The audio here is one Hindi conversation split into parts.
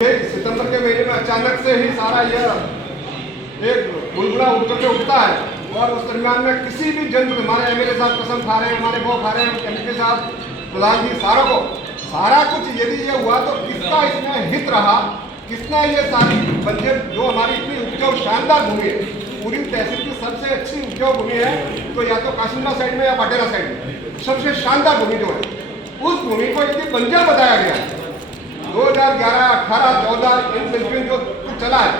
सितंबर के महीने में अचानक से ही सारा यह एक बुलबुला उठ करके उठता है और उस दरमियान में किसी भी जन हमारे एमएलए साहब कसम खा रहे हैं, हमारे वो खा रहे हैं, एमपी साहब, प्रधान जी, सारों को सारा कुछ यदि ये हुआ तो किसका इसमें हित रहा, किसने ये सारी बंजर जो हमारी इतनी उपजाऊ शानदार भूमि है, पूरी तहसील की सबसे अच्छी उपजाऊ भूमि है, तो या तो काशिंदा साइड में या पाटेरा साइड में सबसे शानदार भूमि जो है, उस भूमि को इतनी बंजर बताया गया है। 2011, 18, 14 इन में जो चला है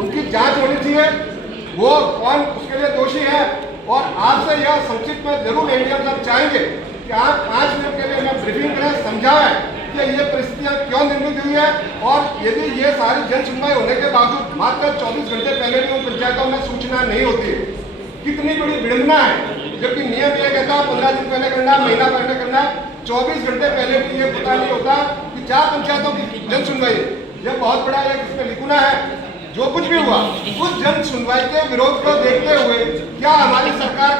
उनकी जांच होनी चाहिए, वो कौन उसके लिए दोषी है। और आपसे यह संक्षिप्त में जरूर एनडीएम साहब चाहेंगे कि आप 5 मिनट के लिए मैं ब्रीफिंग करें, समझाएं कि ये परिस्थितियां क्यों निर्मित हुई है और यदि ये सारी जन सुनवाई होने के बावजूद मात्र 24 घंटे पहले भी उन पंचायतों में सूचना नहीं होती है, कितनी बड़ी विडंबना है। जबकि नियम ये कहता है 15 दिन पहले करना, महीना पहले करना, 24 घंटे पहले भी ये पता नहीं होता कि 4 पंचायतों की जन सुनवाई। यह बहुत बड़ा एक इसमें लिखना है। जो कुछ भी हुआ उस जन सुनवाई के विरोध को देखते हुए क्या हमारे सरकार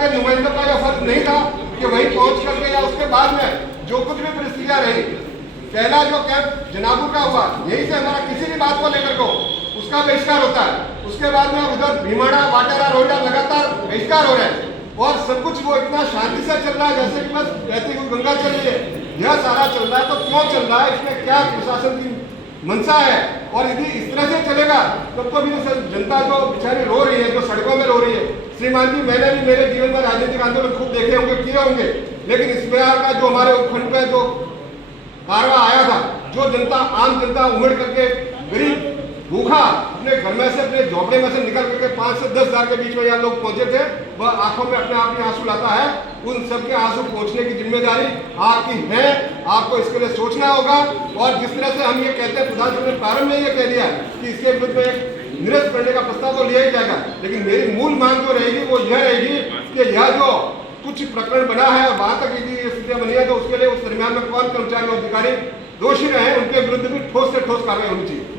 के नुमाइंदों का यह फर्ज नहीं था कि वहीं पहुंच करके या उसके बाद में जो कुछ भी परिस्थितियां रही, पहला जो कैंप जनाबू का हुआ, यहीं से हमारा किसी भी बात को लेकर को उसका बहिष्कार होता है, उसके बाद में उधर भीमाड़ा, वाटेरा, रोहिड़ा लगातार बहिष्कार हो रहे हैं और सब कुछ वो इतना शांति से चल रहा है जैसे कि बस बहती हुई गंगा चल रही है। यह सारा चल रहा है तो क्यों चल रहा है, इसमें क्या प्रशासन की मंशा है। और यदि इस तरह से चलेगा तब तो भी जनता जो बेचारी रो रही है, जो सड़कों में रो रही है, श्रीमान जी, मैंने भी मेरे जीवन में राजनीतिक आंदोलन खूब देखे होंगे, किए होंगे, लेकिन इस बिहार का जो हमारे उपखंड में जो कारवा आया था, जो जनता, आम जनता उमड़ करके गरीब भूखा अपने घर में से, अपने झोपड़े में से निकल करके 5 से 10 हज़ार के बीच में यहाँ लोग पहुंचे थे, वह आंखों में अपने आप ही आंसू लाता है। उन सबके आंसू पहुंचने की जिम्मेदारी आपकी है, आपको इसके लिए सोचना होगा। और जिस तरह से हम ये कहते हैं, प्रधानमंत्री ने प्रारंभ में ये कह दिया कि इसके विरुद्ध में एक निरस्त करने का प्रस्ताव तो लिया ही जाएगा, लेकिन मेरी मूल मांग जो रहेगी वो यह रहेगी कि यह जो कुछ प्रकरण बना है और वहां तक यदि स्थितियां बनी है तो उसके लिए उस दरमियान में कौन कर्मचारी और अधिकारी दोषी रहे, उनके विरुद्ध भी ठोस से ठोस कार्रवाई होनी चाहिए।